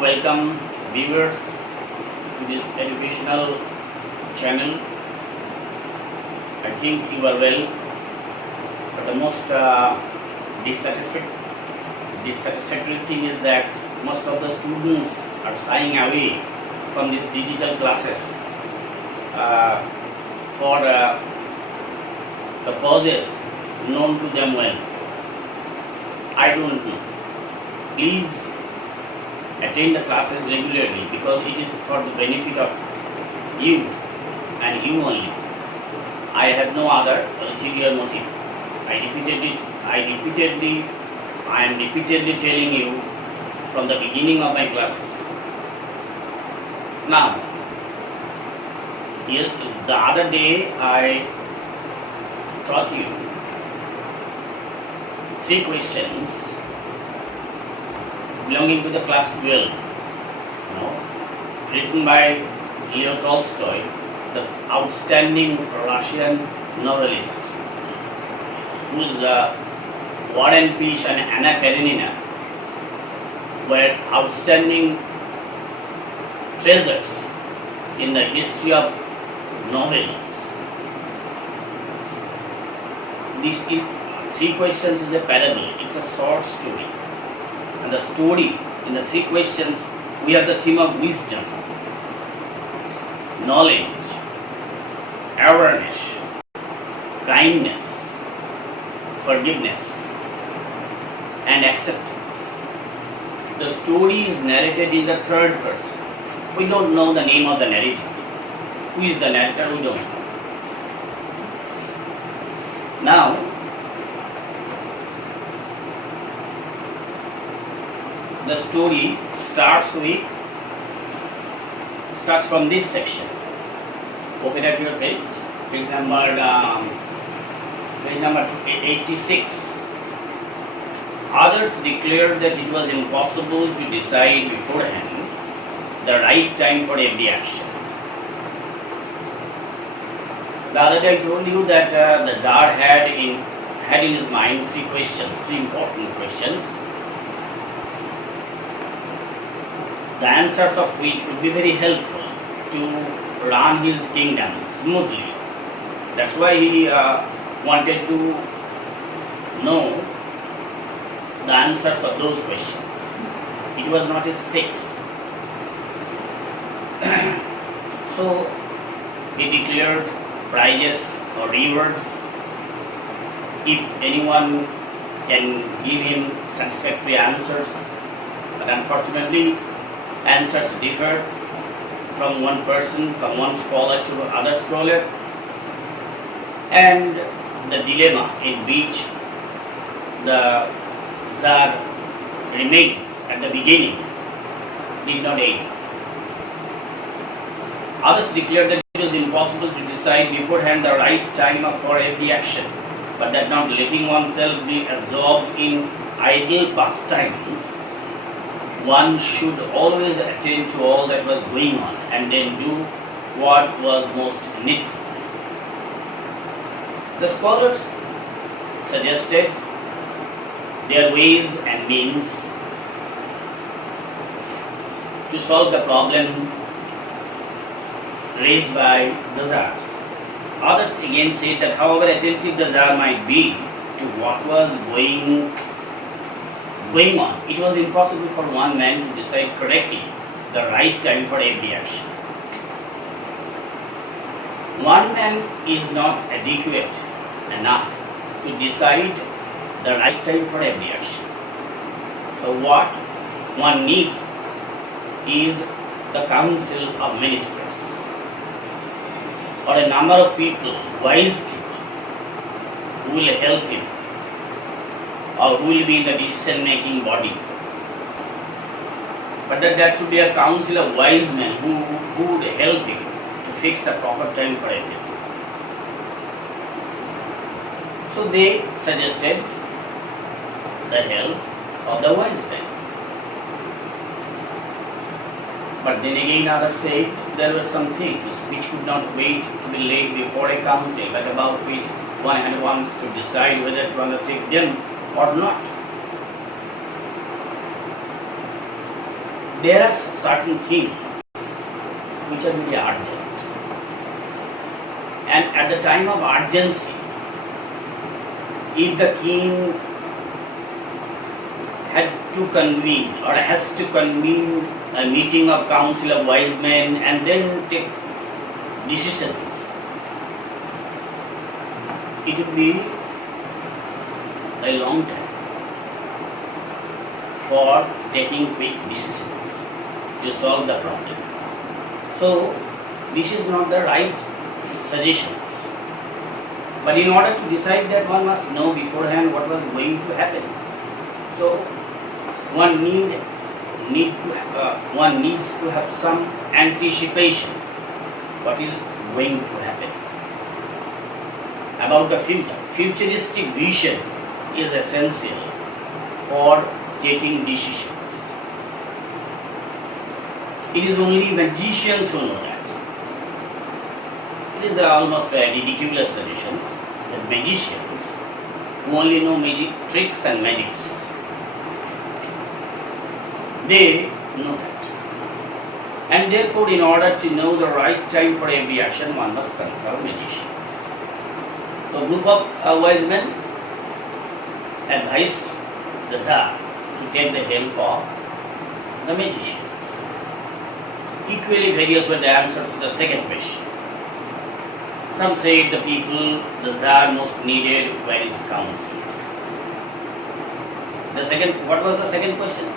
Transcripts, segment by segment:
welcome viewers to this educational channel. I think you are well, but the most dissatisfactory thing is that most of the students are shying away from these digital classes for the causes known to them well. I don't know. Please attend the classes regularly because it is for the benefit of you and you only. I have no other ulterior motive. I am repeatedly telling you from the beginning of my classes. Now, the other day I taught you 3 questions belonging to the class 12, written by Leo Tolstoy, the outstanding Russian novelist, whose War and Peace and Anna Karenina were outstanding treasures in the history of novels. These 3 questions is a parable, it's a short story. And the story, in the 3 questions, we have the theme of wisdom, knowledge, awareness, kindness, forgiveness, and acceptance. The story is narrated in the 3rd person. We don't know the name of the narrator. Who is the narrator? We don't know. Now, the story starts from this section. Open at your page number 86. Others declared that it was impossible to decide beforehand the right time for every action. The other day I told you that the Tsar had in his mind 3 important questions, the answers of which would be very helpful to run his kingdom smoothly. That's why he wanted to know the answers of those questions. It was not his fix. So he declared prizes or rewards if anyone can give him satisfactory answers. But unfortunately, answers differ from one person, from one scholar to another scholar, and the dilemma in which the Tsar remained at the beginning did not aid. Others declared that it was impossible to decide beforehand the right time for every action, but that not letting oneself be absorbed in idle pastimes, one should always attend to all that was going on and then do what was most needful. The scholars suggested their ways and means to solve the problem raised by the Tsar. Others again said that however attentive the Tsar might be to what was going on, it was impossible for one man to decide correctly the right time for every action. One man is not adequate enough to decide the right time for every action. So what one needs is the council of ministers, or a number of people, wise people, who will help him, or who will be in the decision-making body. But that there should be a council of wise men who would help him to fix the proper time for everything. So they suggested the help of the wise men. But then again others said there were some things which could not wait to be laid before a council, but about which one had once to decide whether to undertake them or not. there are certain things which are very urgent. And at the time of urgency, if the king had to convene or has to convene a meeting of council of wise men and then take decisions, it would be a long time for taking quick decisions to solve the problem. So this is not the right suggestions. But in order to decide that, one must know beforehand what was going to happen. So one needs to have some anticipation what is going to happen about the future. Futuristic vision is essential for taking decisions. It is only magicians who know that. It is almost ridiculous suggestions that magicians who only know magic tricks and magics, they know that. And therefore, in order to know the right time for every action, one must consult magicians. So, group of wise men advised the Tsar to take the help of the magicians. Equally various were the answers to the second question. Some said the people the Tsar most needed were his counselors. What was the second question?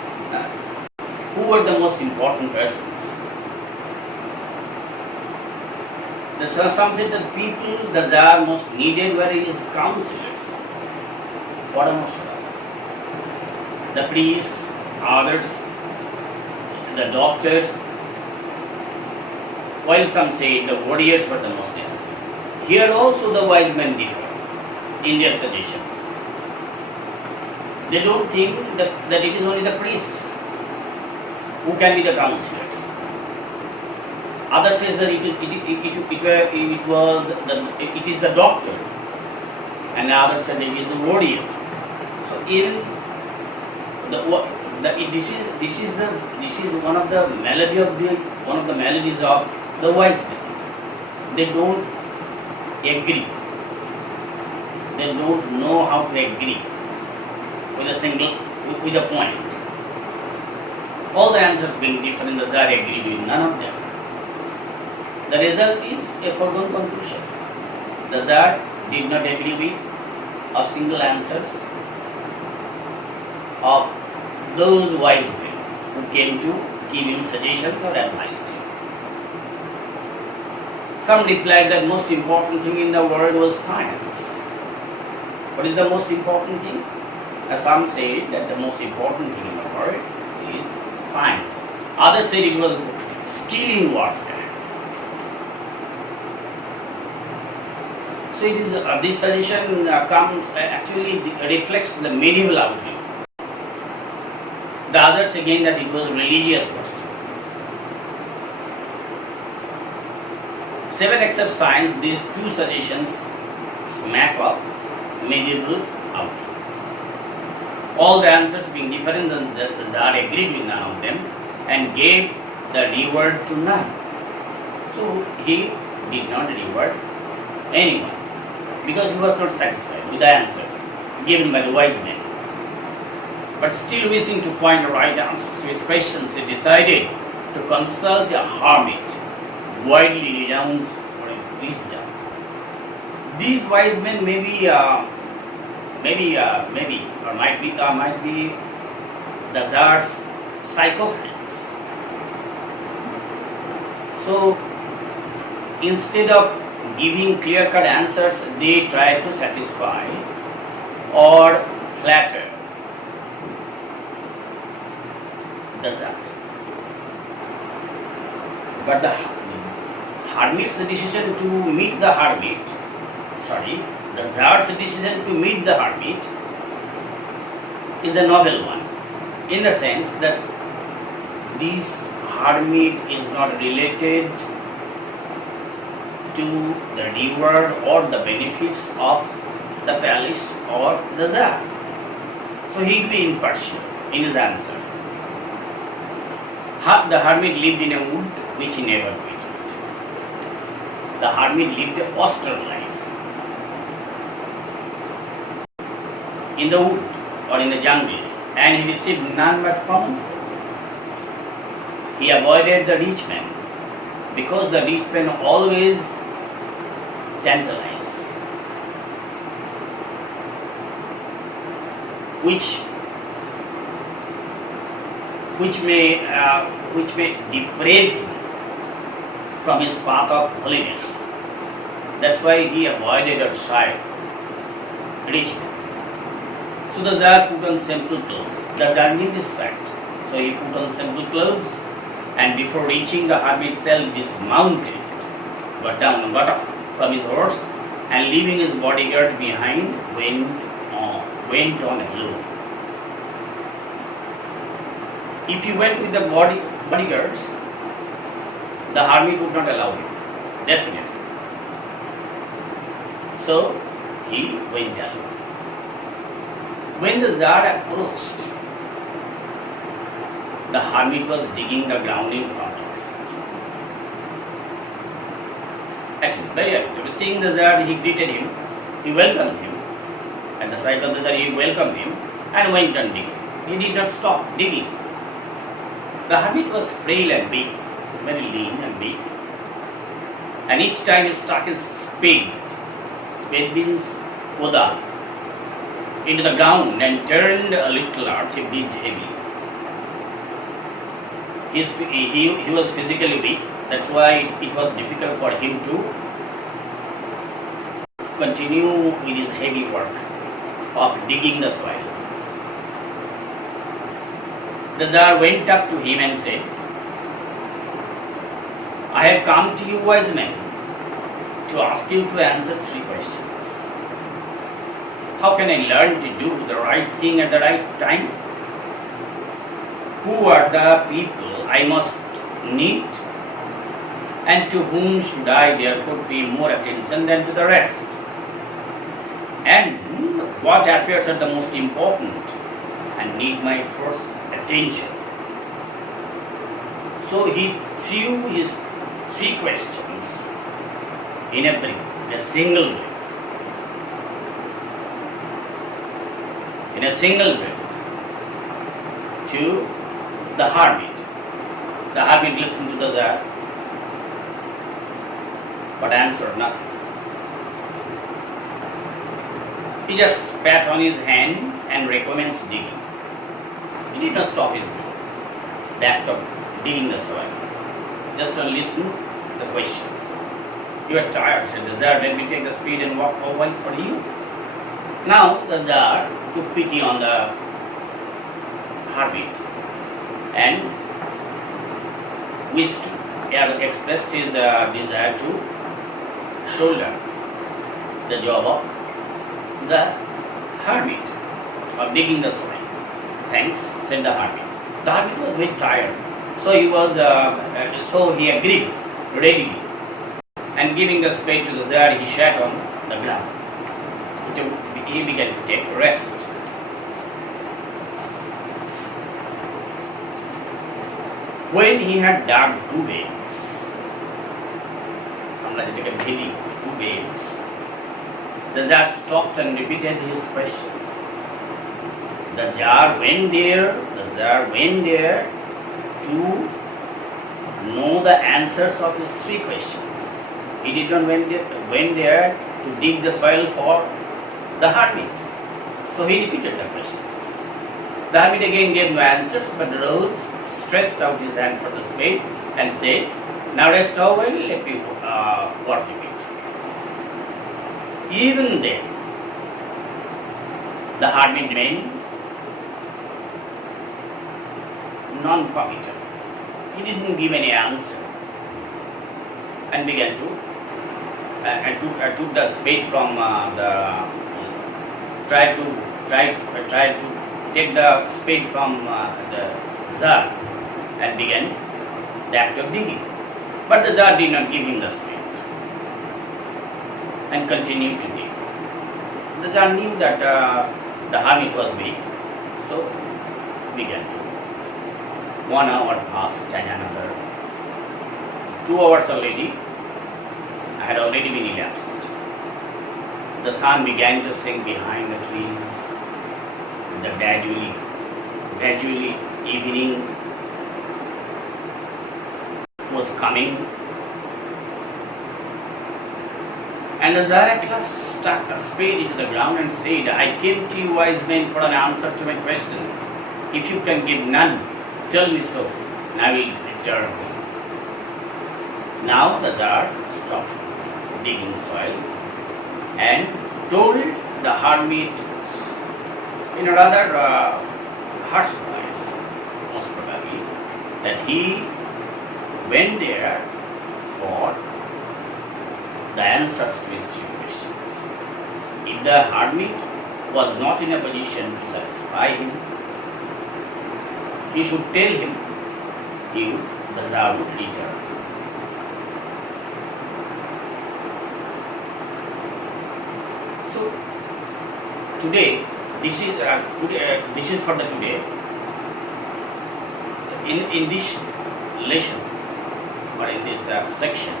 Who were the most important persons? Some said the people the Tsar most needed were his counselors. Foremost, the priests, others, the doctors, while some say the warriors were the most necessary. Here also the wise men differ in their suggestions. They don't think that it is only the priests who can be the counselors. Others says that it is the doctor, and others said it is the warrior. So even this is one of the melodies of the wise men. They don't agree. They don't know how to agree with a point. All the answers being different, the Tsar agreed with none of them. The result is a foregone conclusion. The Tsar did not agree with a single answers of those wise men who came to give him suggestions or advice. Some replied that most important thing in the world was science. What is the most important thing? Some said that the most important thing in the world is science. Others said it was skill in warfare. So it is this suggestion actually reflects the medieval outlook. The others again that it was religious person. 7 except science, these two suggestions smack of medieval outlook. All the answers being different, the Tsar agreed with none of them and gave the reward to none. So he did not reward anyone because he was not satisfied with the answers given by the wise men. But still wishing to find the right answers to his questions, he decided to consult a hermit, widely renowned for his wisdom. These wise men might be the Tsar's sycophants. So instead of giving clear-cut answers, they try to satisfy or flatter the Tsar. But the hermit's decision to meet the hermit, the Tsar's decision to meet the hermit is a novel one, in the sense that this hermit is not related to the reward or the benefits of the palace or the Tsar. So he will be impartial in his answers. The hermit lived in a wood which he never quitted. The hermit lived a austere life in the wood or in the jungle, and he received none but common food. He avoided the rich man because the rich man always tantalize, which may deprave him from his path of holiness. That's why he avoided or shied rich man. So the Tsar put on simple clothes. The Tsar knew this fact. So he put on simple clothes, and before reaching the hermit cell, dismounted, got off from his horse, and leaving his bodyguard behind, went on alone. If he went with the bodyguards, the hermit would not allow him, definitely. So he went alone. When the Tsar approached, the hermit was digging the ground in front of him. Actually, very active. Seeing the Tsar, he greeted him, he welcomed him. At the sight of the Tsar, he welcomed him and went on digging. He did not stop digging. The hermit was frail and big, very lean and big. And each time he stuck his spade means koda, into the ground and turned a little earth, a bit heavy. He was physically weak, that's why it was difficult for him to continue with his heavy work of digging the soil. The Tsar went up to him and said, I have come to you, wise man, to ask you to answer 3 questions. How can I learn to do the right thing at the right time? Who are the people I must meet, and to whom should I therefore pay more attention than to the rest? And what affairs are the most important and need my first attention? So he threw his 3 questions in a single breath. In a single breath to the hermit. The hermit listened to the Tsar, but answered nothing. He just spat on his hand and recommenced digging. He did not stop his digging, the act of digging the soil. Just to listen to the questions. You are tired, said the Tsar. Let me take the spade and walk over for you. Now the Tsar took pity on the hermit and expressed his desire to shoulder the job of the hermit of digging the soil. Thanks, said the hermit. The hermit was very tired, so he agreed readily, and giving the spade to the Tsar, he sat on the ground. He began to take rest. When he had dug 2 beds, take a beginning, 2 beds, the Tsar stopped and repeated his questions. The Tsar went there to know the answers of his 3 questions. He did not went there to dig the soil for the hermit. So he repeated the questions. The hermit again gave no answers, but rose, stretched out his hand for the spade, and said, now rest a while, let me work a bit. Even then, the hermit remained non-committal. He didn't give any answer, and began to took the spade from tried to take the spade from the Tsar and began the act of digging. But the Tsar did not give him the spade and continued to dig. The Tsar knew that the hermit was weak, so began to 1 hour passed and another. 2 hours already. I had already been elapsed. The sun began to sink behind the trees. The gradually evening was coming. And the Tsar at last stuck a spade into the ground and said, I came to you, wise men, for an answer to my questions. If you can give none, tell me so, and I will return. Now the Tsar stopped digging soil and told the hermit in a rather harsh voice, most probably, that he went there for the answers to his three questions. If the hermit was not in a position to satisfy him, he should tell him the Tsar would return. So today, this is for the today. In this lesson or in this section,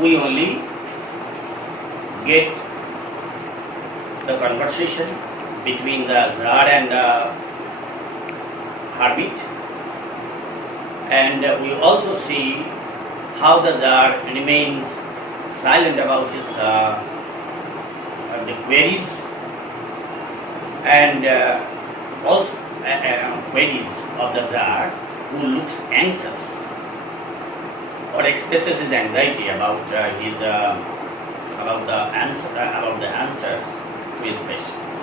we only get the conversation between the Tsar and the hermit, and we also see how the Tsar remains silent about his the queries, and also queries of the Tsar, who looks anxious or expresses his anxiety about the answers to his questions.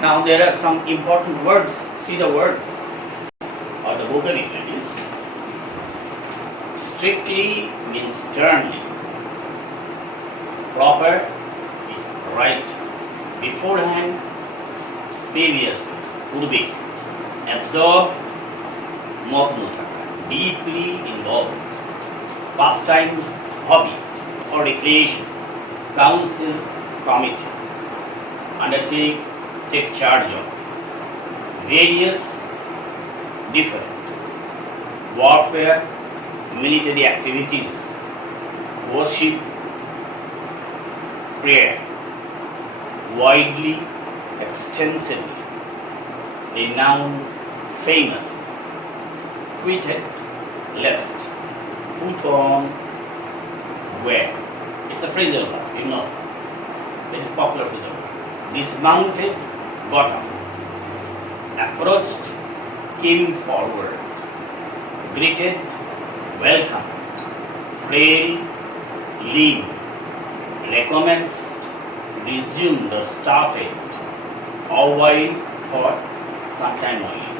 Now there are some important words. See the words or the vocabularies. Strictly means sternly. Proper is right. Beforehand, previously, purbe. Absorbed, mokmuta. Deeply involved. Pastimes, hobby or recreation. Council, committee. Undertake, take charge of. Various, different. Warfare, military activities. Worship, prayer. Widely, extensively. Renowned, famous. Tweeted, left. Put on, wear. It's a phrasal verb, you know. It is popular to them. Dismounted, got off. Approached, came forward. Greeted, welcome. Frail, leave. Recommenced, resumed or started. All while for some time only.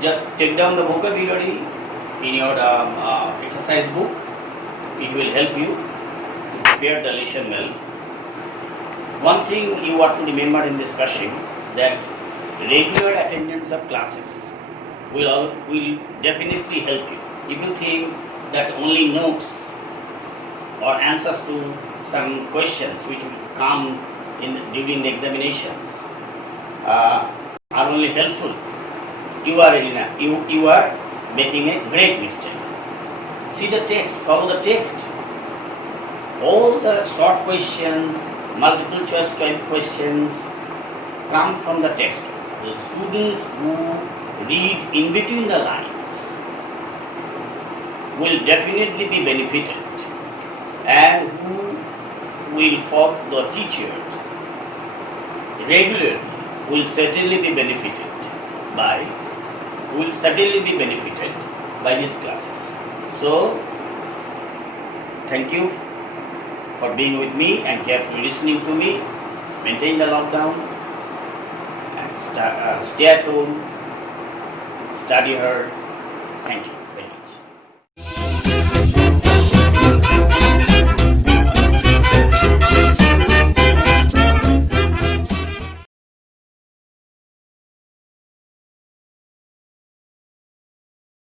Just take down the vocabulary in your exercise book. It will help you to prepare the lesson well. One thing you are to remember in discussion, that regular attendance of classes will definitely help you. If you think that only notes or answers to some questions which will come during the examinations are only helpful, you are making a great mistake. See the text, follow the text. All the short questions, multiple choice type questions come from the text. The students who read in between the lines will definitely be benefited, and who will follow the teachers regularly will certainly be benefited by these classes. So, thank you for being with me and carefully listening to me. Maintain the lockdown and stay at home, study hard. Thank you.